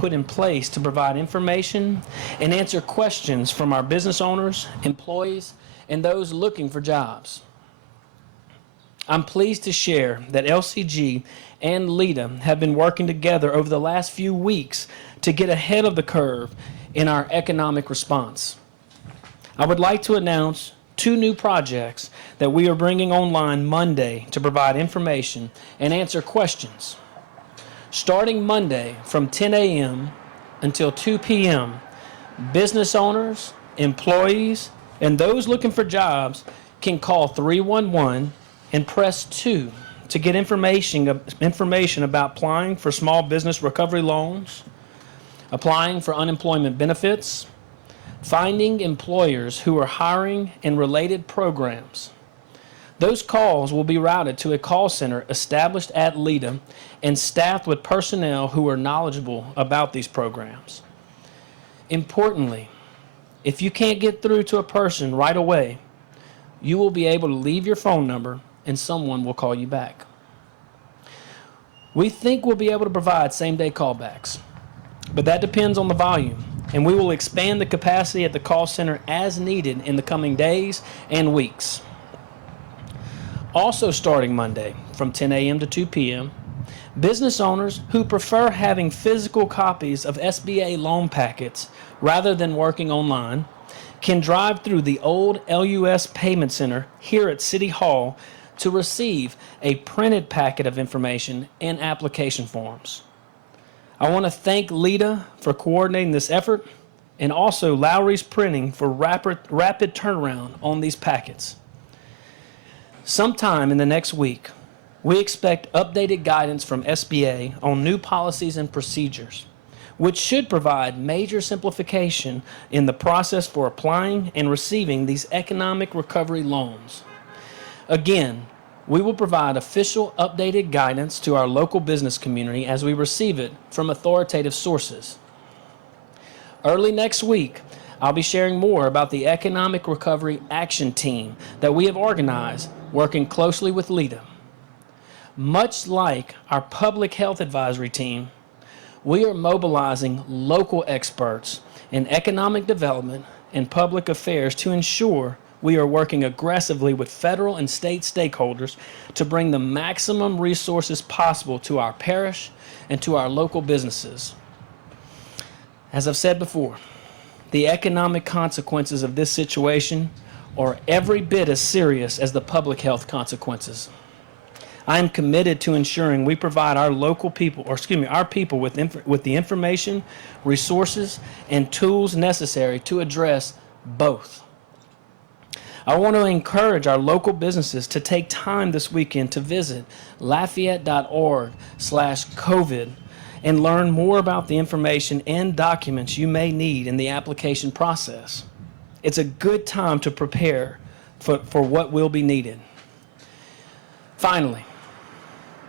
put in place to provide information and answer questions from our business owners, employees, and those looking for jobs. I'm pleased to share that LCG and LEDA have been working together over the last few weeks to get ahead of the curve in our economic response. I would like to announce 2 new projects that we are bringing online Monday to provide information and answer questions. Starting Monday from 10 a.m. until 2 p.m., business owners, employees, and those looking for jobs can call 311 and press 2 to get information about applying for small business recovery loans, applying for unemployment benefits, finding employers who are hiring, and related programs. Those calls will be routed to a call center established at LEDA and staffed with personnel who are knowledgeable about these programs. Importantly, if you can't get through to a person right away, you will be able to leave your phone number and someone will call you back. We think we'll be able to provide same-day callbacks, but that depends on the volume, and we will expand the capacity at the call center as needed in the coming days and weeks. Also starting Monday from 10 a.m. to 2 p.m., business owners who prefer having physical copies of SBA loan packets rather than working online can drive through the old LUS Payment Center here at City Hall to receive a printed packet of information and application forms. I want to thank LEDA for coordinating this effort and also Lowry's Printing for rapid turnaround on these packets. Sometime in the next week, we expect updated guidance from SBA on new policies and procedures, which should provide major simplification in the process for applying and receiving these economic recovery loans. Again, we will provide official updated guidance to our local business community as we receive it from authoritative sources. Early next week, I'll be sharing more about the Economic Recovery Action Team that we have organized, working closely with LEDA. Much like our Public Health Advisory Team, we are mobilizing local experts in economic development and public affairs to ensure we are working aggressively with federal and state stakeholders to bring the maximum resources possible to our parish and to our local businesses. As I've said before, the economic consequences of this situation are every bit as serious as the public health consequences. I am committed to ensuring we provide our people with the information, resources, and tools necessary to address both. I want to encourage our local businesses to take time this weekend to visit lafayette.org/COVID and learn more about the information and documents you may need in the application process. It's a good time to prepare for what will be needed. Finally,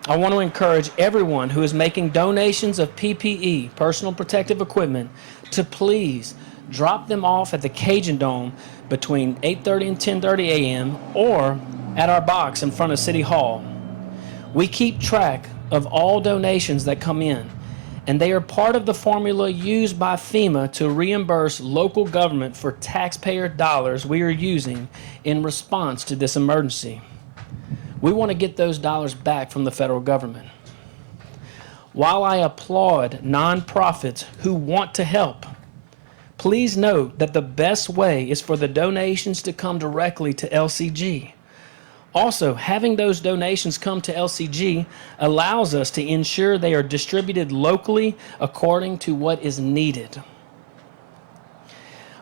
I want to encourage everyone who is making donations of PPE, personal protective equipment, to please drop them off at the Cajun Dome between 8:30 and 10:30 a.m. or at our box in front of City Hall. We keep track of all donations that come in, and they are part of the formula used by FEMA to reimburse local government for taxpayer dollars we are using in response to this emergency. We want to get those dollars back from the federal government. While I applaud nonprofits who want to help, please note that the best way is for the donations to come directly to LCG. Also, having those donations come to LCG allows us to ensure they are distributed locally according to what is needed.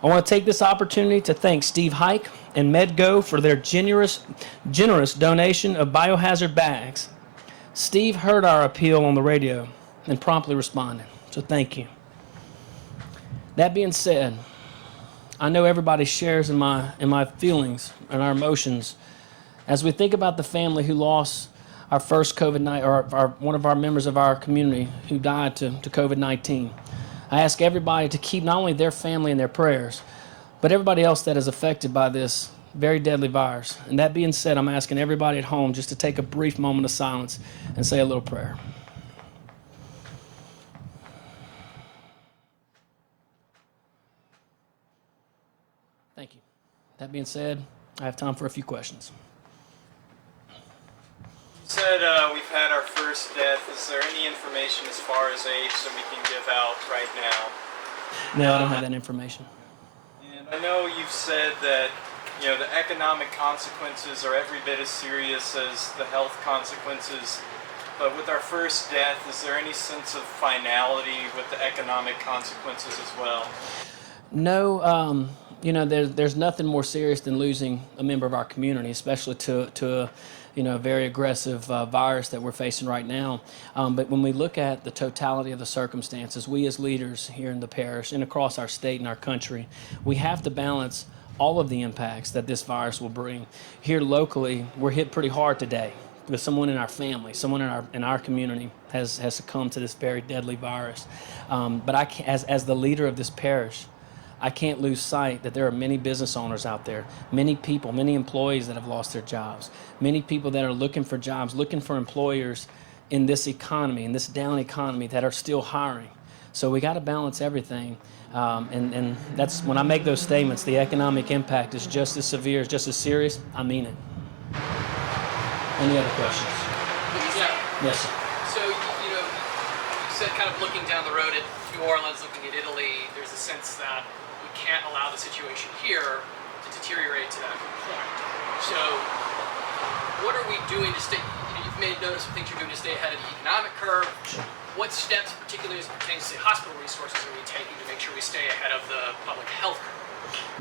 I want to take this opportunity to thank Steve Hike and MedGo for their generous donation of biohazard bags. Steve heard our appeal on the radio and promptly responded, so thank you. That being said, I know everybody shares in my feelings and our emotions as we think about the family who lost our first COVID-19, or one of our members of our community who died to COVID-19. I ask everybody to keep not only their family in their prayers, but everybody else that is affected by this very deadly virus. And that being said, I'm asking everybody at home just to take a brief moment of silence and say a little prayer. Thank you. That being said, I have time for a few questions. You said we've had our first death. Is there any information as far as age that we can give out right now? No, I don't have that information. And I know you've said that the economic consequences are every bit as serious as the health consequences. But with our first death, is there any sense of finality with the economic consequences as well? No, there's nothing more serious than losing a member of our community, especially to a very aggressive virus that we're facing right now. But when we look at the totality of the circumstances, we as leaders here in the parish and across our state and our country, we have to balance all of the impacts that this virus will bring. Here locally, we're hit pretty hard today because someone in our family, someone in our community has succumbed to this very deadly virus. But as the leader of this parish, I can't lose sight that there are many business owners out there, many people, many employees that have lost their jobs, many people that are looking for jobs, looking for employers in this economy, in this down economy, that are still hiring. So we got to balance everything. And that's when I make those statements, the economic impact is just as severe, just as serious. I mean it. Any other questions? Yeah. Yes, sir. So, you said kind of looking down the road at New Orleans, looking at Italy, there's a sense that we can't allow the situation here to deteriorate to that point. So, what are we doing to stay, you've made notice of things you're doing to stay ahead of the economic curve. Sure. What steps, particularly as it pertains to hospital resources, are we taking to make sure we stay ahead of the public health curve?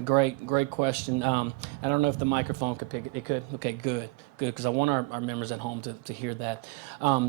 Great question. I don't know if the microphone could pick it. It could? Okay, good, because I want our members at home to hear that.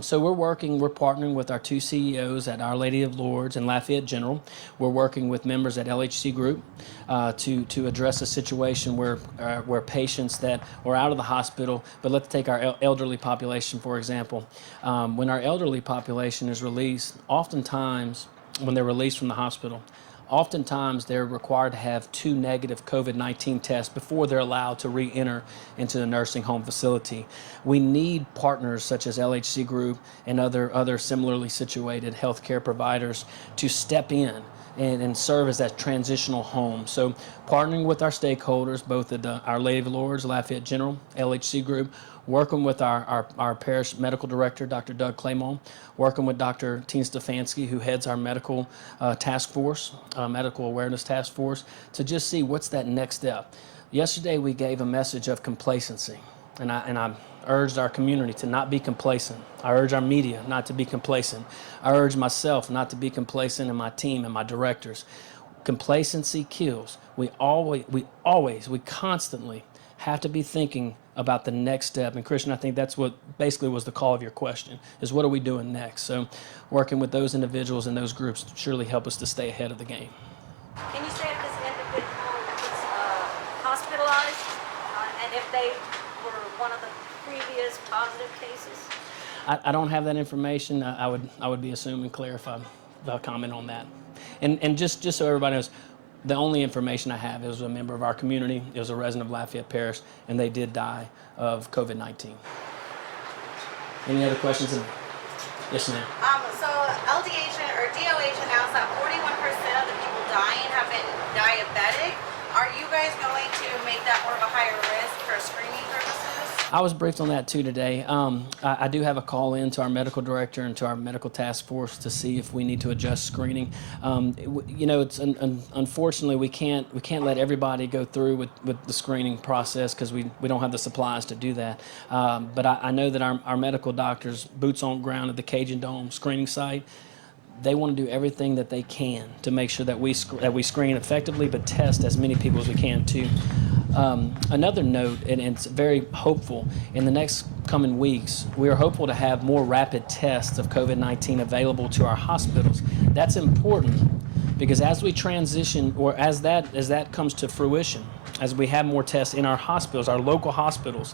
So we're partnering with our two CEOs at Our Lady of Lourdes and Lafayette General. We're working with members at LHC Group to address a situation where patients that are out of the hospital, but let's take our elderly population, for example. When our elderly population is released, oftentimes when they're released from the hospital, oftentimes they're required to have 2 negative COVID-19 tests before they're allowed to re-enter into the nursing home facility. We need partners such as LHC Group and other similarly situated healthcare providers to step in and serve as that transitional home. So partnering with our stakeholders, both at Our Lady of Lourdes, Lafayette General, LHC Group, working with our parish medical director, Dr. Doug Claymont, working with Dr. Teen Stefanski, who heads our medical task force, medical awareness task force, to just see what's that next step. Yesterday we gave a message of complacency, and I urged our community to not be complacent. I urge our media not to be complacent. I urge myself not to be complacent, and my team and my directors. Complacency kills. We constantly have to be thinking about the next step. And Christian, I think that's what basically was the call of your question, is what are we doing next? So working with those individuals and those groups surely help us to stay ahead of the game. Can you say if this individual was hospitalized and if they were one of the previous positive cases? I don't have that information. I would be assuming Claire if I'll comment on that. And just so everybody knows, the only information I have is a member of our community. It was a resident of Lafayette Parish, and they did die of COVID-19. Any other questions? Yes, ma'am. So LDH or DOH announced that 41% of the people dying have been diabetic. Are you guys going to make that more of a higher risk for screening purposes? I was briefed on that too today. I do have a call in to our medical director and to our medical task force to see if we need to adjust screening. It's unfortunately we can't let everybody go through with the screening process because we don't have the supplies to do that. But I know that our medical doctors, boots on ground at the Cajun Dome screening site, they want to do everything that they can to make sure that we screen effectively, but test as many people as we can too. Another note, and it's very hopeful, in the next coming weeks, we are hopeful to have more rapid tests of COVID-19 available to our hospitals. That's important because as we transition, or as that comes to fruition, as we have more tests in our hospitals, our local hospitals,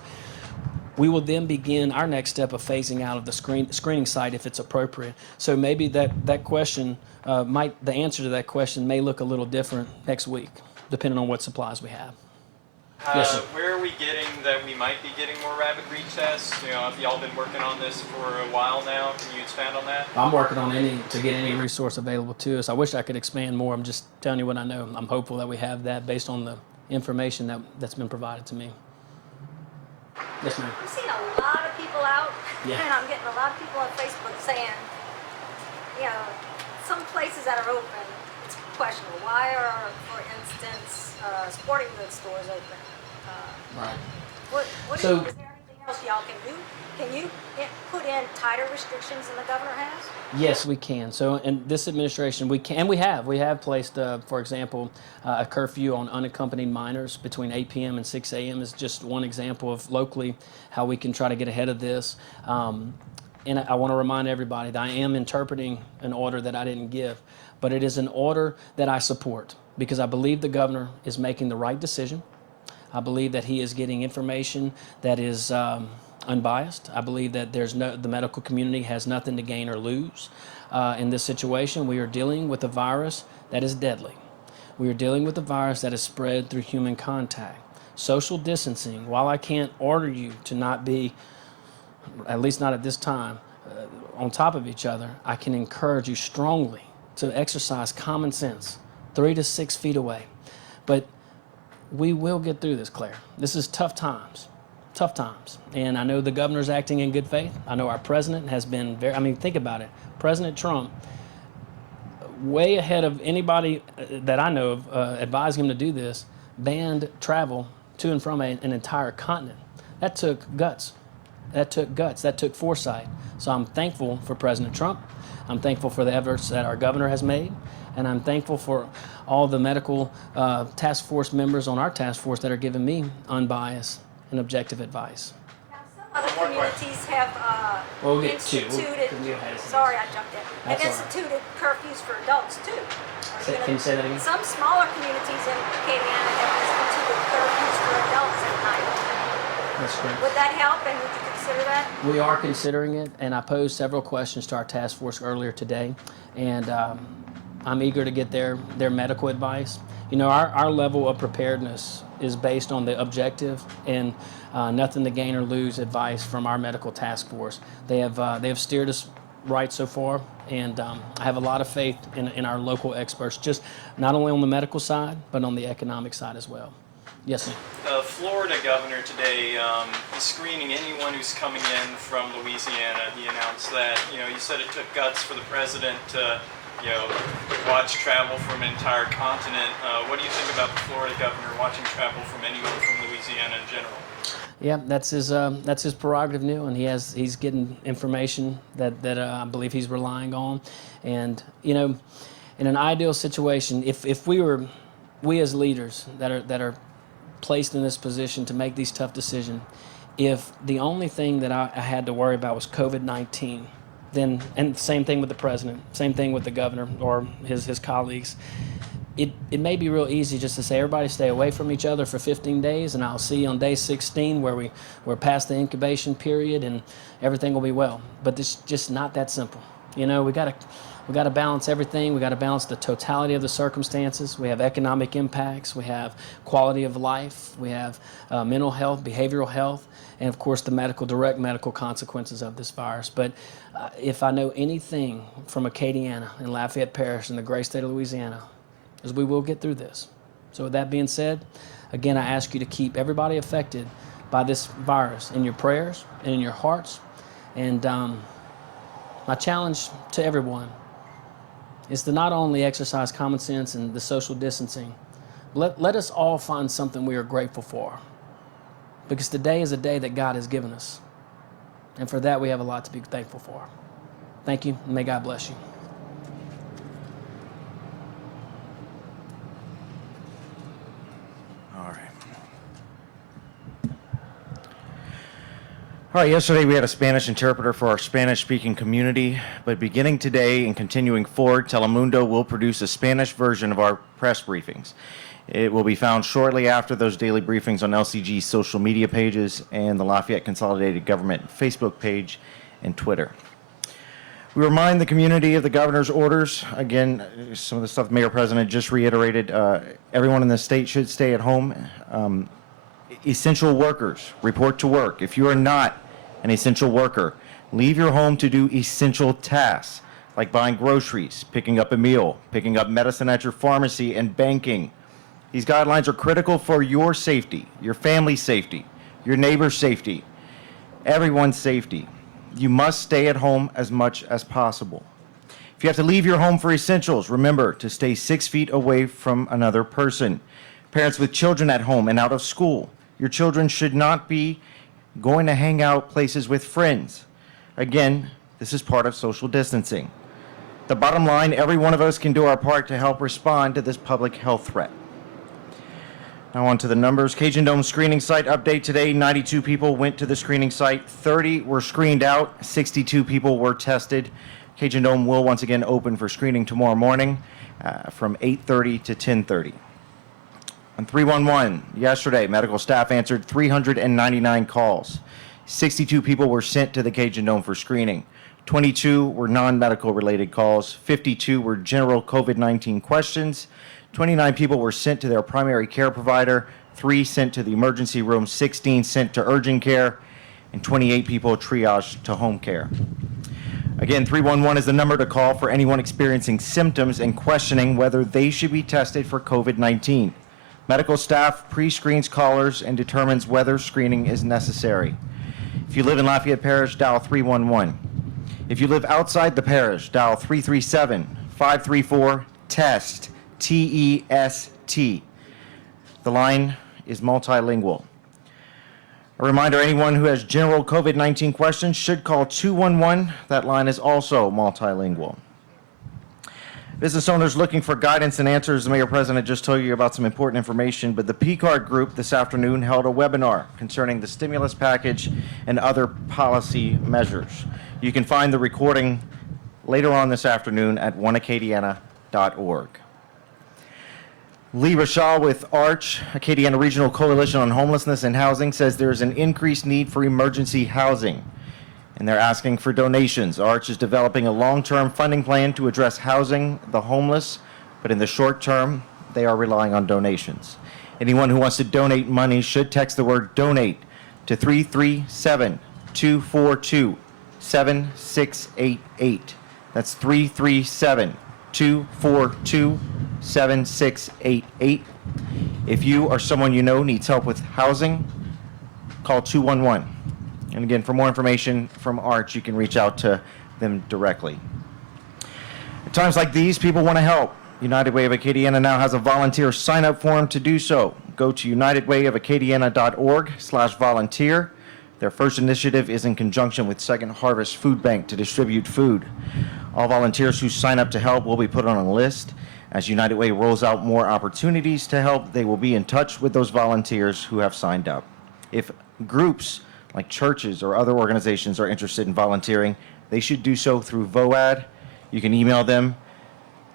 we will then begin our next step of phasing out of the screening site if it's appropriate. So maybe that question the answer to that question may look a little different next week, depending on what supplies we have. Yes, sir. Where are we getting that we might be getting more rapid retests? Have y'all been working on this for a while now? Can you expand on that? I'm working on to get any resource available to us. I wish I could expand more. I'm just telling you what I know. I'm hopeful that we have that based on the information that's been provided to me. Yes, ma'am. I've seen a lot of people out, Yeah. and I'm getting a lot of people on Facebook saying, you know, some places that are open, it's questionable. Why are, for instance, sporting goods stores open? Right. Is So- there anything else y'all can do? Can you put in tighter restrictions than the governor has? Yes, we can. So in this administration, we have placed, for example, a curfew on unaccompanied minors between 8 p.m. and 6 a.m. is just one example of locally how we can try to get ahead of this. And I want to remind everybody that I am interpreting an order that I didn't give, but it is an order that I support because I believe the governor is making the right decision. I believe that he is getting information that is unbiased. I believe that the medical community has nothing to gain or lose in this situation. We are dealing with a virus that is deadly. We are dealing with a virus that is spread through human contact. Social distancing, while I can't order you to not be, at least not at this time, on top of each other, I can encourage you strongly to exercise common sense, 3 to 6 feet away. But we will get through this, Claire. This is tough times. Tough times. And I know the governor's acting in good faith. I know our president has been think about it. President Trump, way ahead of anybody that I know of, advising him to do this, banned travel to and from an entire continent. That took guts. That took foresight. So I'm thankful for President Trump. I'm thankful for the efforts that our governor has made. And I'm thankful for all the medical task force members on our task force that are giving me unbiased and objective advice. Now, some other communities have We'll get two. instituted. We'll have some. Sorry, I jumped in. Have That's all right. instituted curfews for adults too. Are Can you say that again? Some smaller communities in Acadiana have instituted curfews for adults at night. That's correct. Would that help, and would you consider that? We are considering it, and I posed several questions to our task force earlier today, and I'm eager to get their medical advice. You know, our level of preparedness is based on the objective and nothing to gain or lose advice from our medical task force. They have steered us right so far, and I have a lot of faith in our local experts, just not only on the medical side, but on the economic side as well. Yes, ma'am. The Florida governor today is screening anyone who's coming in from Louisiana. He announced that, he said it took guts for the president to, watch travel from an entire continent. What do you think about the Florida governor watching travel from anyone from Louisiana in general? Yeah, that's his prerogative, Neil, and he's getting information that I believe he's relying on, and in an ideal situation, if we as leaders that are placed in this position to make these tough decisions, if the only thing that I had to worry about was COVID-19, then, and same thing with the president, same thing with the governor or his colleagues, it may be real easy just to say, everybody stay away from each other for 15 days, and I'll see you on day 16 where we're past the incubation period and everything will be well. But it's just not that simple. We got to balance everything. We got to balance the totality of the circumstances. We have economic impacts. We have quality of life. We have mental health, behavioral health, and of course the direct medical consequences of this virus. But if I know anything from Acadiana and Lafayette Parish in the great state of Louisiana, is we will get through this. So with that being said, again, I ask you to keep everybody affected by this virus in your prayers and in your hearts. And my challenge to everyone is to not only exercise common sense and the social distancing, let us all find something we are grateful for. Because today is a day that God has given us. And for that, we have a lot to be thankful for. Thank you, and may God bless you. All right, yesterday we had a Spanish interpreter for our Spanish-speaking community, but beginning today and continuing forward, Telemundo will produce a Spanish version of our press briefings. It will be found shortly after those daily briefings on LCG's social media pages and the Lafayette Consolidated Government Facebook page and Twitter. We remind the community of the governor's orders. Again, some of the stuff the Mayor President just reiterated, everyone in the state should stay at home. Essential workers, report to work. If you are not an essential worker, leave your home to do essential tasks like buying groceries, picking up a meal, picking up medicine at your pharmacy, and banking. These guidelines are critical for your safety, your family's safety, your neighbor's safety, everyone's safety. You must stay at home as much as possible. If you have to leave your home for essentials, remember to stay 6 feet away from another person. Parents with children at home and out of school, your children should not be going to hang out places with friends. Again, this is part of social distancing. The bottom line, every one of us can do our part to help respond to this public health threat. Now on to the numbers. Cajun Dome screening site update today. 92 people went to the screening site. 30 were screened out. 62 people were tested. Cajun Dome will once again open for screening tomorrow morning from 8:30 to 10:30. On 311, yesterday, medical staff answered 399 calls. 62 people were sent to the Cajun Dome for screening. 22 were non-medical related calls. 52 were general COVID-19 questions. 29 people were sent to their primary care provider. 3 sent to the emergency room. 16 sent to urgent care. And 28 people triaged to home care. Again, 311 is the number to call for anyone experiencing symptoms and questioning whether they should be tested for COVID-19. Medical staff pre-screens callers and determines whether screening is necessary. If you live in Lafayette Parish, dial 311. If you live outside the parish, dial 337-534-TEST, T-E-S-T. The line is multilingual. A reminder, anyone who has general COVID-19 questions should call 211. That line is also multilingual. Business owners looking for guidance and answers. The Mayor President just told you about some important information, but the P-Card Group this afternoon held a webinar concerning the stimulus package and other policy measures. You can find the recording later on this afternoon at oneacadiana.org. Lee Rashal with ARCH, Acadiana Regional Coalition on Homelessness and Housing, says there is an increased need for emergency housing, and they're asking for donations. ARCH is developing a long-term funding plan to address housing the homeless, but in the short term, they are relying on donations. Anyone who wants to donate money should text the word donate to 337-242-7688. That's 337-242-7688. If you or someone you know needs help with housing, call 211. And again, for more information from ARCH, you can reach out to them directly. At times like these, people want to help. United Way of Acadiana now has a volunteer sign-up form to do so. Go to unitedwayofacadiana.org/volunteer. Their first initiative is in conjunction with Second Harvest Food Bank to distribute food. All volunteers who sign up to help will be put on a list. As United Way rolls out more opportunities to help, they will be in touch with those volunteers who have signed up. If groups like churches or other organizations are interested in volunteering, they should do so through VOAD. You can email them.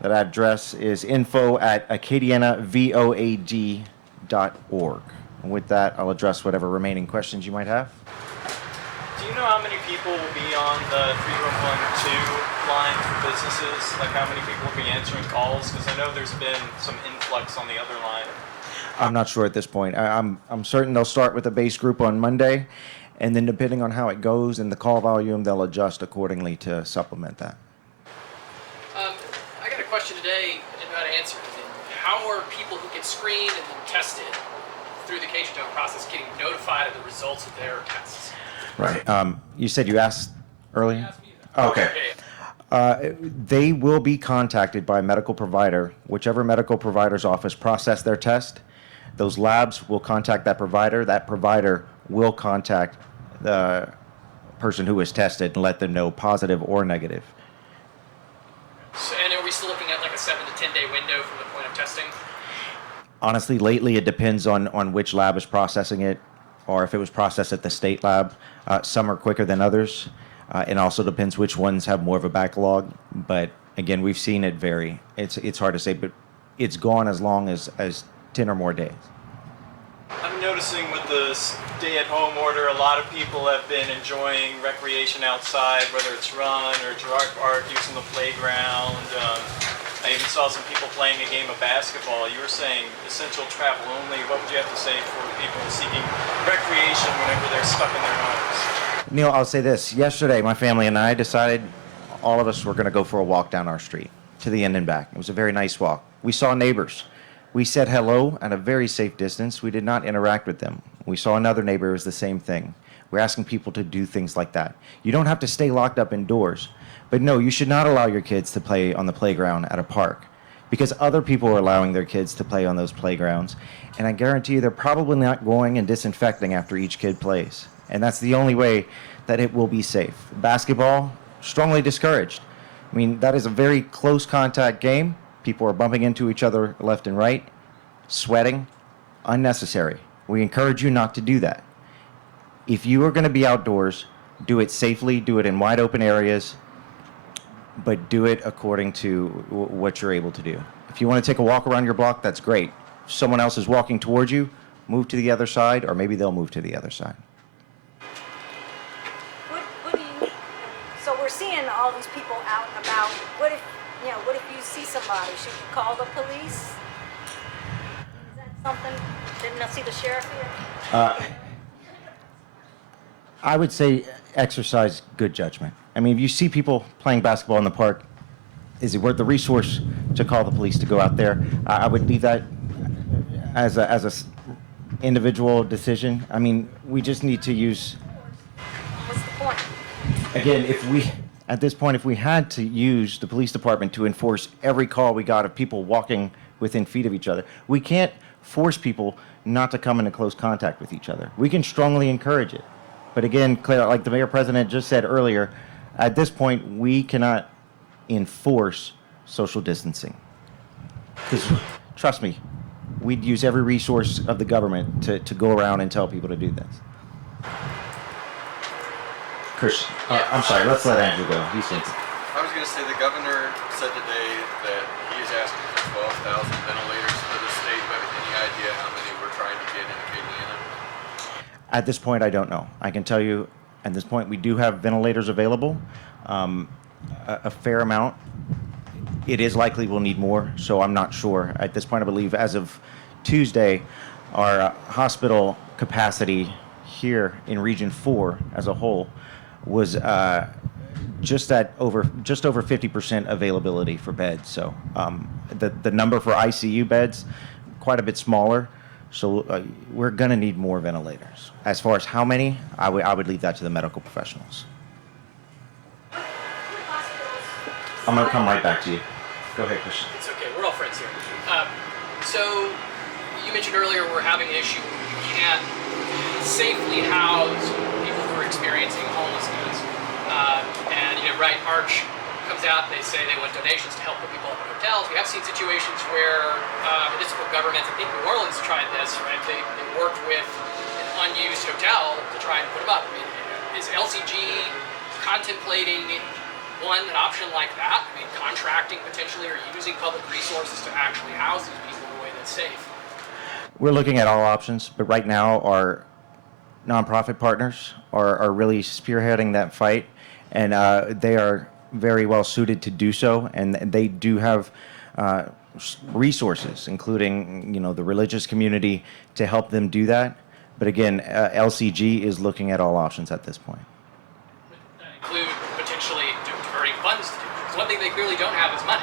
That address is info@acadianavoad.org. And with that, I'll address whatever remaining questions you might have. Do you know how many people will be on the 3112 line for businesses? Like how many people will be answering calls? Because I know there's been some influx on the other line. I'm not sure at this point. I'm certain they'll start with a base group on Monday, and then depending on how it goes and the call volume, they'll adjust accordingly to supplement that. I got a question today and how to answer it. How are people who get screened and then tested through the Cajun Dome process getting notified of the results of their tests? Right. You said you asked earlier? Ask me that. Okay. They will be contacted by a medical provider, whichever medical provider's office processed their test. Those labs will contact that provider. That provider will contact the person who was tested and let them know positive or negative. So, and are we still looking at like a 7 to 10 day window from the point of testing? Honestly, lately it depends on which lab is processing it, or if it was processed at the state lab. Some are quicker than others. It also depends which ones have more of a backlog. But again, we've seen it vary. It's hard to say, but it's gone as long as 10 or more days. I'm noticing with the stay-at-home order, a lot of people have been enjoying recreation outside, whether it's run or Girard Park, using the playground. I even saw some people playing a game of basketball. You were saying essential travel only. What would you have to say for people seeking recreation whenever they're stuck in their homes? Neil, I'll say this. Yesterday, my family and I decided all of us were going to go for a walk down our street to the end and back. It was a very nice walk. We saw neighbors. We said hello at a very safe distance. We did not interact with them. We saw another neighbor, it was the same thing. We're asking people to do things like that. You don't have to stay locked up indoors. But no, you should not allow your kids to play on the playground at a park because other people are allowing their kids to play on those playgrounds. And I guarantee you they're probably not going and disinfecting after each kid plays. And that's the only way that it will be safe. Basketball, strongly discouraged. I mean, that is a very close contact game. People are bumping into each other left and right, sweating, unnecessary. We encourage you not to do that. If you are going to be outdoors, do it safely, do it in wide open areas, but do it according to what you're able to do. If you want to take a walk around your block, that's great. If someone else is walking towards you, move to the other side, or maybe they'll move to the other side. What do you? So we're seeing all these people out and about. What if you see somebody? Should you call the police? Is that something? Didn't I see the sheriff here? I would say exercise good judgment. I mean, if you see people playing basketball in the park, is it worth the resource to call the police to go out there? I would leave that as a individual decision. I mean, we just need to use. What's the point? Again, at this point, if we had to use the police department to enforce every call we got of people walking within feet of each other, we can't force people not to come into close contact with each other. We can strongly encourage it. But again, Claire, like the mayor president just said earlier, at this point, we cannot enforce social distancing. Because, trust me, we'd use every resource of the government to go around and tell people to do this. Chris, I'm sorry, let's let Andrew go. He's thinking. I was going to say the governor said today that he is asking for 12,000 ventilators for the state. Do you have any idea how many we're trying to get in Acadiana? At this point, I don't know. I can tell you, at this point, we do have ventilators available, a fair amount. It is likely we'll need more, so I'm not sure. At this point, I believe as of Tuesday, our hospital capacity here in Region 4 as a whole was just over 50% availability for beds. So the number for ICU beds, quite a bit smaller. So we're going to need more ventilators. As far as how many, I would leave that to the medical professionals. I'm going to come right back to you. Go ahead, Christian. It's okay. We're all friends here. So you mentioned earlier we're having an issue where you can't safely house people who are experiencing homelessness. And right, Arch comes out and they say they want donations to help put people up in hotels. We have seen situations where municipal governments, I think New Orleans tried this, right? They worked with an unused hotel to try and put them up. I mean, is LCG contemplating an option like that? I mean, contracting potentially or using public resources to actually house these people in a way that's safe? We're looking at all options, but right now our nonprofit partners are really spearheading that fight, and they are very well suited to do so, and they do have resources, including the religious community, to help them do that. But again, LCG is looking at all options at this point. Would that include potentially diverting funds to do it? Because one thing they clearly don't have is money.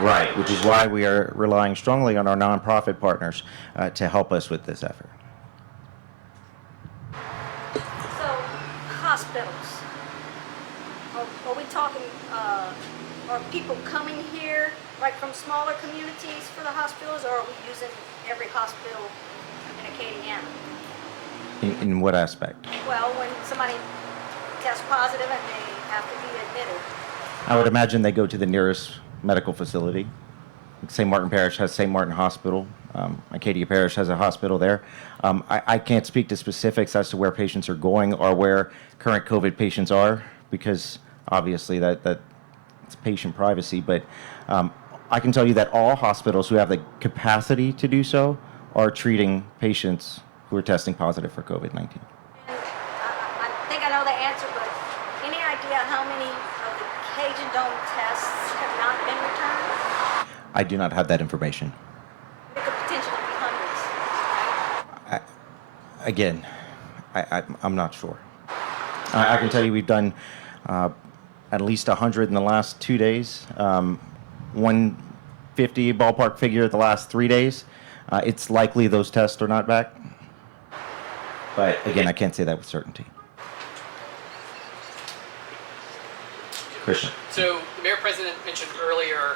Right, which is why we are relying strongly on our nonprofit partners to help us with this effort. So, hospitals. Are we talking, are people coming here, like from smaller communities for the hospitals, or are we using every hospital in Acadiana? In what aspect? Well, when somebody tests positive and they have to be admitted. I would imagine they go to the nearest medical facility. St. Martin Parish has St. Martin Hospital. Acadia Parish has a hospital there. I can't speak to specifics as to where patients are going or where current COVID patients are, because obviously that's patient privacy. But I can tell you that all hospitals who have the capacity to do so are treating patients who are testing positive for COVID-19. And I think I know the answer, but any idea how many of the Cajun Dome tests have not been returned? I do not have that information. It could potentially be hundreds. Again, I'm not sure. I can tell you we've done at least 100 in the last 2 days. One 50 ballpark figure the last 3 days. It's likely those tests are not back. But again, I can't say that with certainty. Christian. So the mayor president mentioned earlier,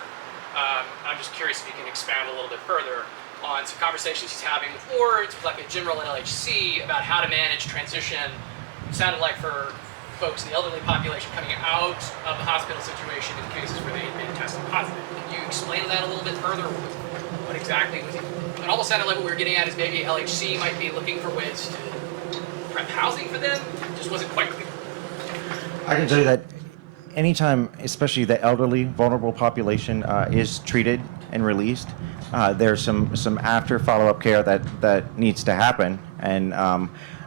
I'm just curious if you can expand a little bit further on some conversations he's having with wards, with Lafayette General and LHC about how to manage transition. It sounded like for folks in the elderly population coming out of the hospital situation in cases where they had been tested positive. Can you explain that a little bit further? What exactly was it? It almost sounded like what we were getting at is maybe LHC might be looking for ways to prep housing for them. It just wasn't quite clear. I can tell you that anytime, especially the elderly, vulnerable population is treated and released, there's some after follow-up care that needs to happen. And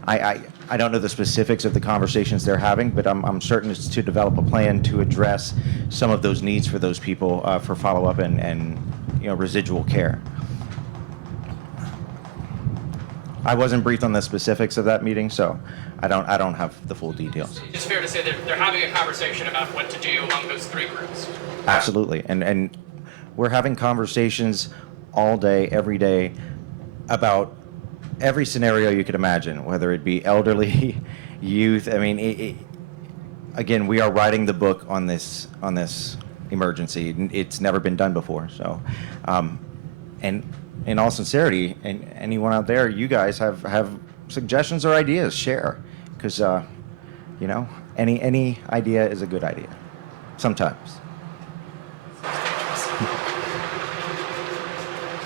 I don't know the specifics of the conversations they're having, but I'm certain it's to develop a plan to address some of those needs for those people for follow-up and residual care. I wasn't briefed on the specifics of that meeting, so I don't have the full details. It's fair to say that they're having a conversation about what to do among those three groups. Absolutely, and we're having conversations all day, every day, about every scenario you could imagine, whether it be elderly, youth. I mean, again, we are writing the book on this emergency. It's never been done before. So, and in all sincerity, and anyone out there, you guys have suggestions or ideas, share, because any idea is a good idea, sometimes.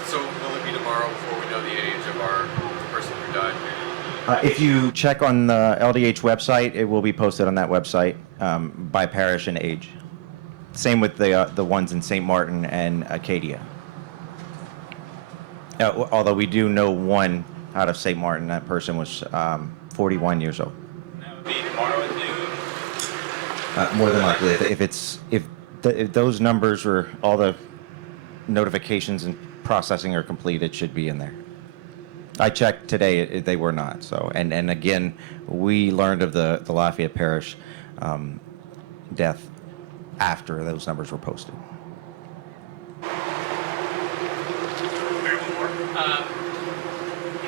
So will it be tomorrow before we know the age of our person who died? If you check on the LDH website, it will be posted on that website by parish and age. Same with the ones in St. Martin and Acadia. Although we do know one out of St. Martin, that person was 41 years old. That would be tomorrow at noon. More than likely, if those numbers or all the notifications and processing are complete, it should be in there. I checked today; they were not. So, and again, we learned of the Lafayette Parish death after those numbers were posted.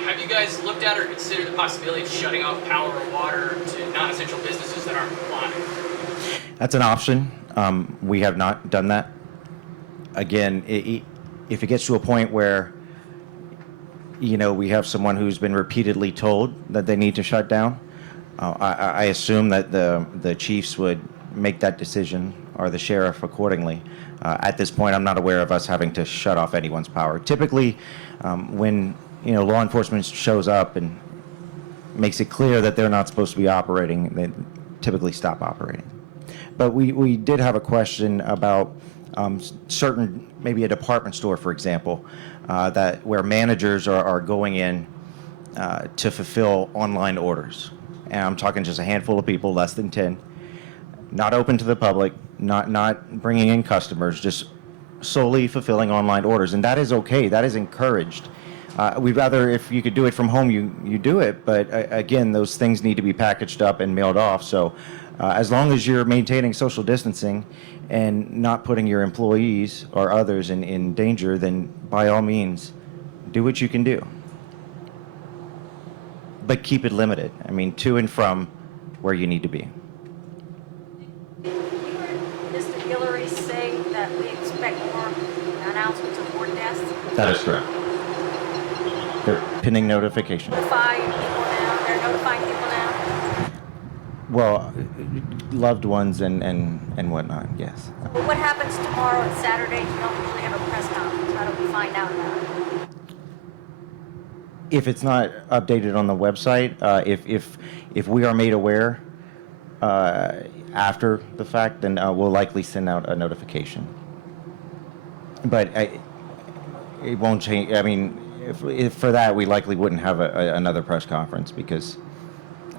Have you guys looked at or considered the possibility of shutting off power or water to non-essential businesses that aren't complying? That's an option. We have not done that. Again, if it gets to a point where we have someone who's been repeatedly told that they need to shut down, I assume that the chiefs would make that decision, or the sheriff accordingly. At this point, I'm not aware of us having to shut off anyone's power. Typically, when law enforcement shows up and makes it clear that they're not supposed to be operating, they typically stop operating. But we did have a question about certain, maybe a department store, for example, where managers are going in to fulfill online orders. And I'm talking just a handful of people, less than 10, not open to the public, not bringing in customers, just solely fulfilling online orders. And that is okay. That is encouraged. We'd rather, if you could do it from home, you do it. But again, those things need to be packaged up and mailed off. So as long as you're maintaining social distancing and not putting your employees or others in danger, then by all means, do what you can do. But keep it limited. I mean, to and from where you need to be. You heard Mr. Hillary say that we expect more announcements of more deaths. That is correct. They're pending notification. Notifying people now. They're notifying people now. Well, loved ones and whatnot, yes. Well, what happens tomorrow and Saturday? You don't usually have a press conference. How do we find out about it? If it's not updated on the website, if we are made aware after the fact, then we'll likely send out a notification. But it won't change. I mean, if for that, we likely wouldn't have another press conference because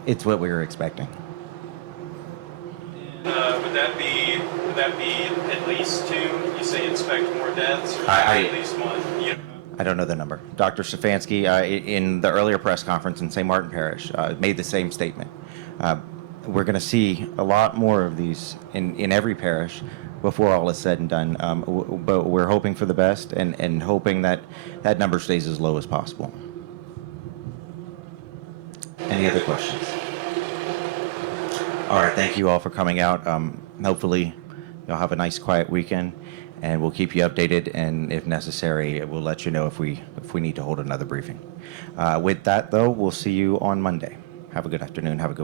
it's what we were expecting. Would that be at least two? You say expect more deaths, or I- at least one? I don't know the number. Dr. Stefanski, in the earlier press conference in St. Martin Parish, made the same statement. We're going to see a lot more of these in every parish. before all is said and done. But we're hoping for the best and hoping that that number stays as low as possible. Any other questions? All right, thank you all for coming out. Hopefully, you'll have a nice, quiet weekend, and we'll keep you updated. And if necessary, we'll let you know if we need to hold another briefing. With that, though, we'll see you on Monday. Have a good afternoon. Have a good